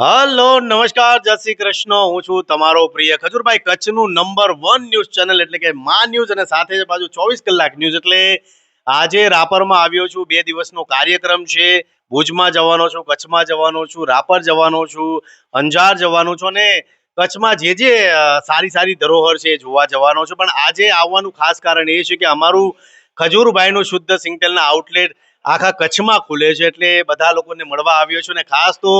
Hello, નમસ્કાર, જય શ્રી કૃષ્ણ. હું છું તમારો પ્રિય ખજૂરભાઈ. કચ્છનું નંબર વન ન્યૂઝ ચેનલ એટલે કે મા ન્યૂઝ અને સાથે બાજુ ચોવીસ કલાક ન્યૂઝ એટલે આજે રાપરમાં આવ્યો છું. બે દિવસનો કાર્યક્રમ છે. ભુજમાં જવાનો છું, કચ્છમાં જવાનો છું, રાપર જવાનો છું, અંજાર જવાનો છું અને કચ્છમાં જે જે સારી સારી ધરોહર છે જોવા જવાનો છું. પણ આજે આવવાનું ખાસ કારણ એ છે કે અમારું ખજૂરભાઈનું શુદ્ધ સિંગતેલના આઉટલેટ આખા કચ્છમાં ખુલે છે એટલે બધા લોકોને મળવા આવ્યો છું. અને ખાસ તો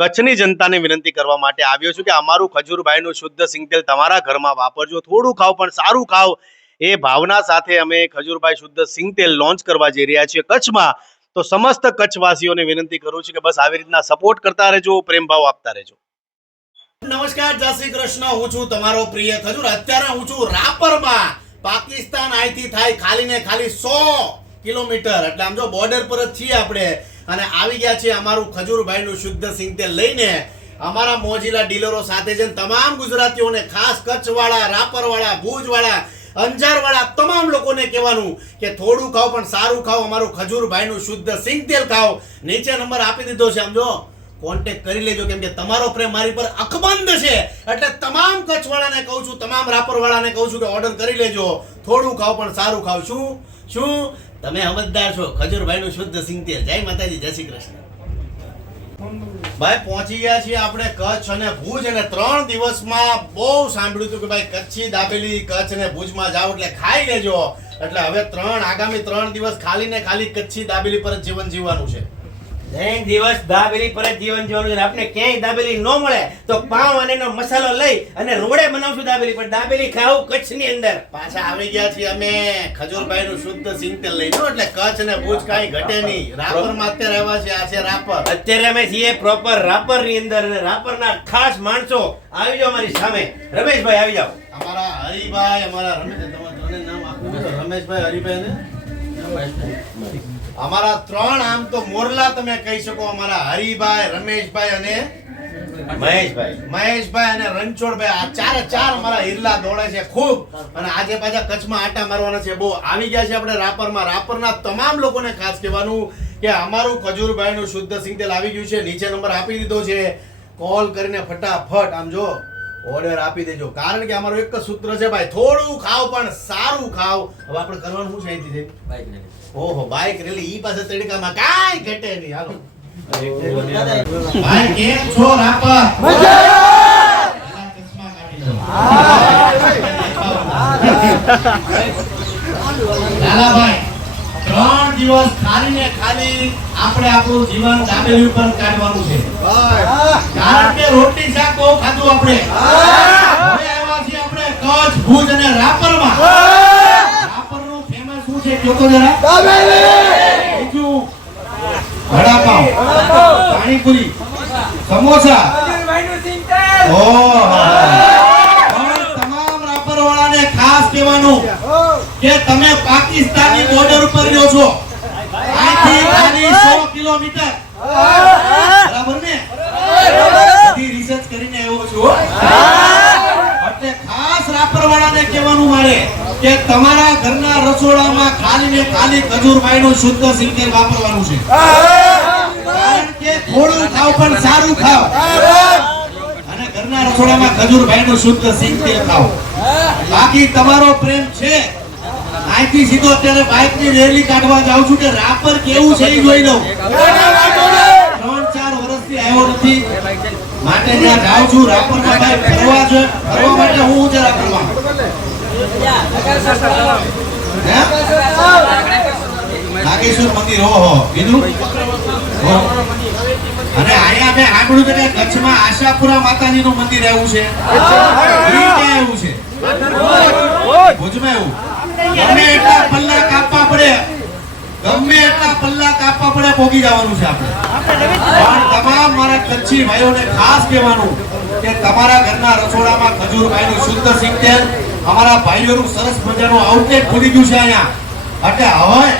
કચ્છની જનતાને વિનંતી કરવા માટે આવ્યો છું કે અમારું ખજૂરભાઈનું શુદ્ધ સિંગતેલ તમારા ઘરમાં વાપરજો. થોડું ખાવ પણ સારું ખાવ. એ ભાવના સાથે અમે ખજૂરભાઈ શુદ્ધ સિંગતેલ લોન્ચ કરવા જઈ રહ્યા છીએ કચ્છમાં. તો સમસ્ત કચ્છવાસીઓને વિનંતી કરું છું કે બસ આવી રીતના સપોર્ટ કરતા રહેજો પ્રેમભાવ આપતા રહેજો. નમસ્કાર, જય શ્રી કૃષ્ણ. હું છું તમારો પ્રિય ખજૂર. અત્યારે હું છું રાપરમાં. પાકિસ્તાન અહીંથી થાય ખાલી ને ખાલી સો કિલોમીટર. એટલે આમ જો બોર્ડર પર જ છીએ આપણે. અને આવી ગયા છે અમારું ખજૂરભાઈનું શુદ્ધ સિંગતેલ લઈને અમારા મોજીલા ડીલરો સાથે છે તમામ ગુજરાતીઓને, ખાસ કચ્છવાળા, રાપરવાળા, ભુજવાળા, અંજારવાળા, તમામ લોકોને કહેવાનું કે થોડું ખાઓ પણ સારું ખાઓ અમારું ખજૂરભાઈનું શુદ્ધ સિંગતેલ ખાઓ નીચે નંબર આપી દીધો છે, સમજો. કોન્ટેક્ટ કરી લેજો, કેમ કે તમારો પ્રેમ મારી પર અકબંધ છે. એટલે તમામ કચ્છવાળાને કહું છું, તમામ રાપરવાળાને કહું છું કે ઓર્ડર કરી લેજો. થોડું ખાવ, પણ સારું ખાવ. શું? શું? તમે સમજદાર છો. ખજૂરભાઈનું શુદ્ધ સિંગતેલ જય માતાજી, જય શ્રી કૃષ્ણ. ભાઈ, પહોંચી ગયા છીએ આપણે કચ્છ અને ભુજ અને ત્રણ દિવસમાં બહુ સાંભળ્યું હતું કે ભાઈ, કચ્છી દાબેલી, કચ્છ અને ભુજમાં જાઓ એટલે ખાઈ લેજો. એટલે હવે ત્રણ, આગામી ત્રણ દિવસ ખાલી ને ખાલી કચ્છી દાબેલી પર જીવન જીવવાનું છે. ત્રણ દિવસ દાબેલી પર જીવન જીવવાનું છે. આપણે ક્યાંય દાબેલી ન મળે તો પાઉં અને એનો મસાલો લઈ અને રોડે બનાવશું દાબેલી. પણ દાબેલી ખાવું કચ્છની અંદર. પાછા આવી ગયા છીએ અમે. ખજૂરભાઈ નું શુદ્ધ સિંગતેલ લઈ લો એટલે કચ્છ ને ભુજ કાંઈ ઘટે નહીં. રાપરમાં અત્યારે આવ્યા છે આ છે રાપર. અત્યારે અમે છીએ પ્રોપર રાપરની અંદર અને રાપરના ખાસ માણસો. આવી જાઓ અમારી સામે. રમેશભાઈ આવી જાઓ. અમારા હરિભાઈ અમારા રમેશ તમારા નામ આપ્યું છે. રમેશભાઈ હરિભાઈ ને? અમારા ત્રણ આમ તો મોરલા તમે કહી શકો અમારા હરિભાઈ રમેશભાઈ અને મહેશભાઈ. મહેશભાઈ અને રણછોડભાઈ. આ ચારે ચાર અમારા હિરલા દોડે છે ખૂબ. અને આજે પાછા કચ્છમાં આટા મારવાના છે. બહુ આવી ગયા છે આપણે રાપરમાં. રાપરના તમામ લોકોને ખાસ કહેવાનું કે અમારું ખજૂરભાઈનું શુદ્ધ સિંગતેલ આવી ગયું છે. નીચે નંબર આપી દીધો છે. કોલ કરીને ફટાફટ આમ જો. ઓર્ડર આપી દેજો. કારણ કે અમારું એક જ સૂત્ર છે ભાઈ થોડું ખાવ પણ સારું ખાવ. હવે આપણે કરવાનું શું છે અહીંથી જઈને? ઓહો બાઈક રેલી ઈ પાસે તડકામાં કાઈ ઘટે નહીં. હાલો. ભાઈ કેમ છો રાપર મજા લાલા ભાઈ ત્રણ દિવસ ખાલી ને ખાલી આપણે આપણું જીવન દાબેલી ઉપર કાઢવાનું છે. કારણ કે રોટલી શાક બહુ ખાધું આપણે. હવે આવ્યા આપણે કચ્છ, ભુજ અને રાપરમાં. રાપરનું ફેમસ શું છે? કયો તો જરા. વડાપાવ, પાણીપુરી, સમોસા. તમામ રાપર રાપરવાળાને ખાસ કહેવાનું કે તમે પાકિસ્તાની બોર્ડર ઉપર રહ્યો છો. અહીંથી ખાલી 100 કિલોમીટર. બરાબર ને? બધી રિસર્ચ કરીને આવ્યો છું એટલે ખાસ રાપરવાળાને કહેવાનું મારે કે તમારા ઘરના રસોડામાં ખાલી ને ખાલી ખજૂરભાઈનું શુદ્ધ સિંગતેલ વાપરવાનું છે. કારણ કે થોડું ખાવ પણ સારું ખાવ. અને ઘરના રસોડામાં ખજૂરભાઈનું શુદ્ધ સિંગતેલ ખાવ. બાકી તમારો પ્રેમ છે. અહીંથી સીધો અત્યારે બાઇકની રેલી કાઢવા જાઉં છું કે રાપર કેવું છે એ જોઈ લઉં. ત્રણ ચાર વર્ષથી આવ્યો નથી. માટે ત્યાં જાઉં છું. રાપરમાં ભાઈ ફરવા છે. ફરવા માટે હું છે. રાપરમાં નાગેશ્વર મંદિર ઓહો કીધું અને અહીંયા મેં કે કચ્છમાં આશાપુરા માતાજીનું મંદિર આવ્યું છે. આવ્યું છે. ભુજમાં એવું. ગમે એટલા પલ્લા કાપવા પડે, ગમે એટલા પલ્લા કાપવા પડે ભોગી જવાનું છે આપણે. પણ તમામ મારા કચ્છી ભાઈઓને ખાસ કહેવાનું કે તમારા ઘરના રસોડામાં ખજૂરભાઈનું શુદ્ધ સિત્તેર અમારા ભાઈઓનું સરસ મજાનું આઉટલેટ ખુલી ગયું છે અહીંયા. એટલે હવે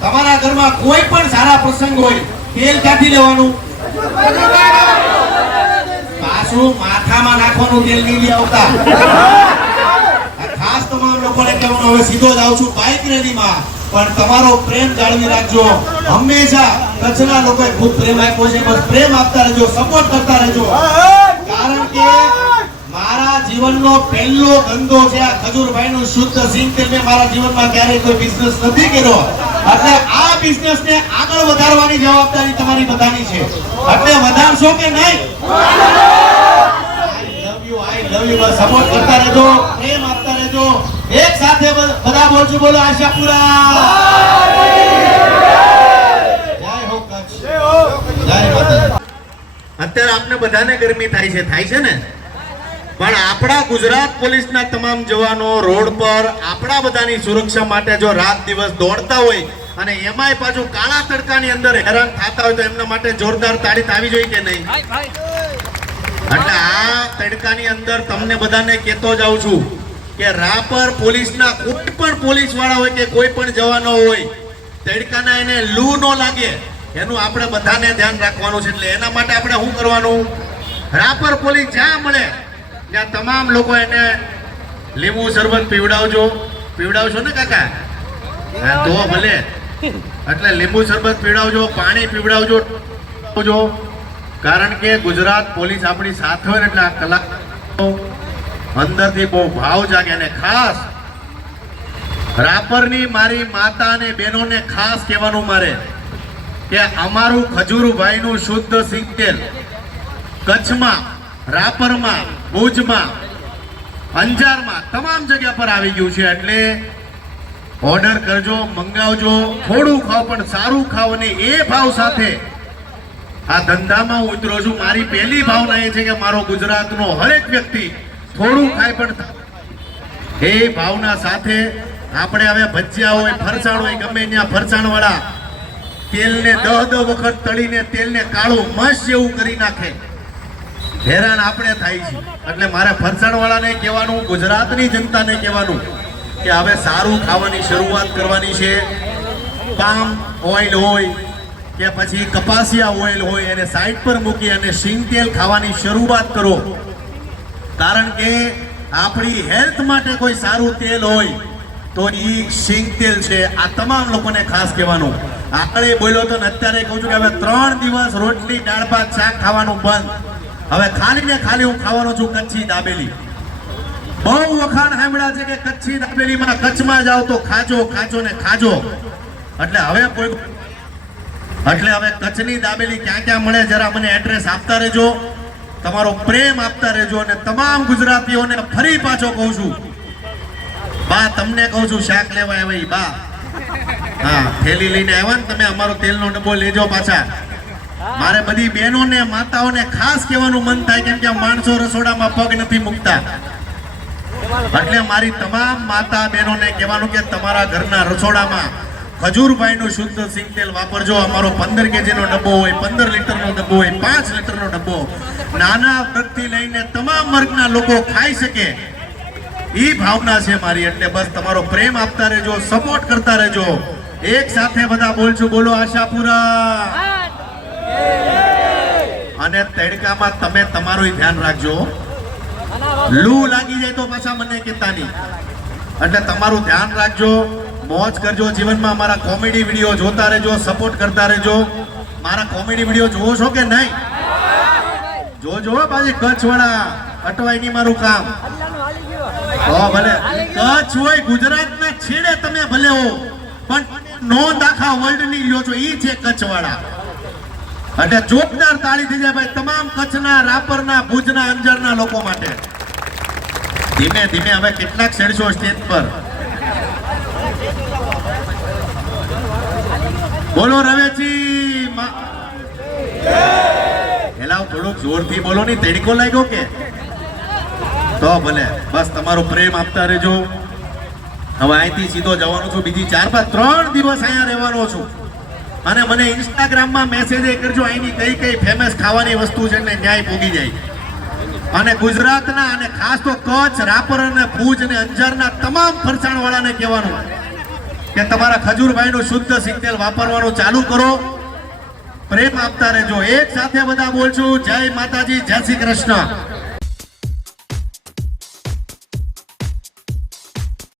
તમારા ઘરમાં કોઈ પણ સારા પ્રસંગ હોય, તેલ કાઢી લેવાનું? પાછું માથામાં નાખવાનું તેલ નહીં આવતા. તમામ લોકોને કહેવાનું, હવે સીધો જ આવું છું બાઇક રેલીમાં પણ તમારો પ્રેમ જાળવી રાખજો. હંમેશા કચ્છના લોકોએ ખૂબ પ્રેમ આપ્યો છે. બસ પ્રેમ આપતા રહેજો સપોર્ટ કરતા રહેજો. કારણ કે મારા જીવનનો પહેલો ધંધો છે આ ખજૂરભાઈનું શુદ્ધ સિંગ તેલ. મેં મારા જીવનમાં ક્યારેય કોઈ બિઝનેસ નથી કર્યો. એટલે આ બિઝનેસને આગળ વધારવાની જવાબદારી તમારી બધાની છે. એટલે વધારશો કે નહીં? I love you I love you support કરતા રહેજો. પ્રેમ એક સાથે બધા બોલજો બોલો આશાપુરા! જય હો કચ્છ. જય માતા અત્યારે આપને બધાને ગરમી થાય છે થાય છે ને? પણ આપણા ગુજરાત પોલીસના તમામ જવાનો રોડ પર આપણા બધાની સુરક્ષા માટે જો રાત દિવસ દોડતા હોય અને એમાંય પાછું કાળા તડકાની અંદર હેરાન થતા હોય તો એમના માટે જોરદાર તાળી આવી જોઈએ કે નહીં? એટલે આ તડકાની અંદર તમને બધાને કહેતો જાઉં છું કે રાપર પોલીસના કોઈ પણ પોલીસવાળા હોય કે કોઈ પણ જવાનો હોય, તડકાના એને લૂ ન લાગે. એનું આપણે બધાને ધ્યાન રાખવાનું છે. એટલે એના માટે આપણે શું કરવાનું? રાપર પોલીસ જ્યાં મળે, ત્યાં તમામ લોકો એને લીંબુ શરબત પીવડાવજો. પીવડાવશો ને કાકા? તો ભલે. એટલે લીંબુ શરબત પીવડાવજો, પાણી પીવડાવજો પીવડાવજો. કારણ કે ગુજરાત પોલીસ આપણી સાથે હોય એટલે આ કલાક અંદરથી બહુ ભાવ જાગે અને ખાસ રાપરની મારી માતા અને બહેનોને ખાસ કહેવાનું મારે કે અમારું ખજૂરભાઈનું શુદ્ધ સિંગતેલ કચ્છમાં, રાપરમાં, ભુજમાં, અંજારમાં તમામ જગ્યા પર આવી ગયું છે એટલે ઓર્ડર કરજો, મંગાવજો, થોડું ખાઓ પણ સારું ખાવ અને એ ભાવ સાથે આ ધંધામાં હું ઉતરો છું. મારી પહેલી ભાવના એ છે કે મારો ગુજરાતનો હરેક વ્યક્તિ થોડું ખાય પણ એ ભાવના સાથે આપણે હવે ભજીયા હોય, ફરસાણ હોય, ગમે ત્યાં ફરસાણ વાળા તેલને દહ દહ વખત તળીને તેલને કાળું મસ જેવું કરી નાખે. હેરાન આપણે થાય છે એટલે મારે ફરસાણ વાળાને કહેવાનું, ગુજરાતની જનતાને કહેવાનું કે હવે સારું ખાવાની શરૂઆત કરવાની છે. પામ ઓઇલ હોય કે પછી કપાસિયા ઓઇલ હોય, એને સાઈડ પર મૂકી અને સિંગ તેલ ખાવાની શરૂઆત કરો. કારણ કે આપણી હેલ્થ માટે કોઈ સારું તેલ હોય, તો એ સિંગ તેલ છે. આ તમામ લોકોને ખાસ કહેવાનું. આપણે બોલ્યો તો અત્યારે કહું છું કે હવે ત્રણ દિવસ રોટલી, દાળ ભાત, શાક ખાવાનું બંધ. હવે ખાલી ને ખાલી હું ખાવાનો છું કચ્છી દાબેલી. બહુ વખાણ સાંભળ્યા છે કે કચ્છી દાબેલીમાં કચ્છમાં જાઓ તો ખાજો ખાજો ને ખાજો. એટલે હવે કોઈ એટલે હવે કચ્છની દાબેલી ક્યાં ક્યાં મળે, જરા મને એડ્રેસ આપતા રહેજો. તમારો પ્રેમ આપતા રહેજો અને તમામ ગુજરાતીઓને ફરી પાછો કહું છું. બા, તમને કહું છું, શાક લેવા આવ્યા બા. હા, થેલી લઈને આવ્યા ને તમે અમારો તેલનો ડબ્બો લેજો પાછા. મારે બધી બહેનોને, માતાઓને ખાસ કહેવાનું મન થાય કેમ કે માણસો રસોડામાં પગ નથી મૂકતા. એટલે મારી તમામ માતા બહેનોને કહેવાનું કે તમારા ઘરના રસોડામાં ખજૂરભાઈનું શુદ્ધ સિંગ તેલ વાપરજો. અમારો પંદર કેજીનો ડબ્બો હોય, પંદર લીટરનો ડબ્બો હોય, પાંચ લીટરનો ડબ્બો. નાના વર્ગથી લઈને તમામ વર્ગના લોકો ખાઈ શકે. ઈ ભાવના છે મારી એટલે બસ તમારો પ્રેમ આપતા રહેજો સપોર્ટ કરતા રહેજો. એક સાથે બધા બોલજો બોલો આશાપુરા. અને તડકામાં તમે તમારું ધ્યાન રાખજો. લૂ લાગી જાય તો પાછા મને કહેતા નહીં. એટલે તમારું ધ્યાન રાખજો. મોજ કરજો જીવનમાં મારા કોમેડી વીડિયો જોતા રહેજો સપોર્ટ કરતા રહેજો. મારા કોમેડી વીડિયો જોવો છો કે નહીં? જોજો પાછી કચ્છ વાળા અટવાય નહીં મારું કામ. હો, ભલે. કચ્છ હોય, ગુજરાતના છેડે તમે ભલે હો, પણ નોંધ આખા વર્લ્ડની લ્યો છો, ઈ છે કચ્છ વાળા એટલે જોરદાર તાળી થઈ જાય ભાઈ, તમામ કચ્છના રાપરના, ભુજના, અંજારના લોકો માટે. ધીમે ધીમે હવે કેટલાક શેરશો સ્ટેજ પર. બોલો રવેજી એલા થોડુંક જોરથી બોલો ની તડકો લાગ્યો કે? તો ભલે, બસ તમારો પ્રેમ આપતા રહેજો. હવે અહીંથી સીધો જવાનો છું, બીજી ચાર પાંચ ત્રણ દિવસ અહીંયા રહેવાનો છું. અને મને ઇન્સ્ટાગ્રામમાં મેસેજ એ કરજો, અહીંની કઈ કઈ ફેમસ ખાવાની વસ્તુ છે ને ન્યાય ભોગી જાય. અને ગુજરાતના અને ખાસ તો કચ્છ, રાપર અને ભુજ અને અંજારના તમામ ફરસાણ વાળાને કહેવાનું. કે તમારા ખજૂરભાઈનું શુદ્ધ સિંગતેલ વાપરવાનું ચાલુ કરો. પ્રેમ આપતા રહેજો. એક સાથે બધા બોલશું. જય માતાજી, જય શ્રી કૃષ્ણ.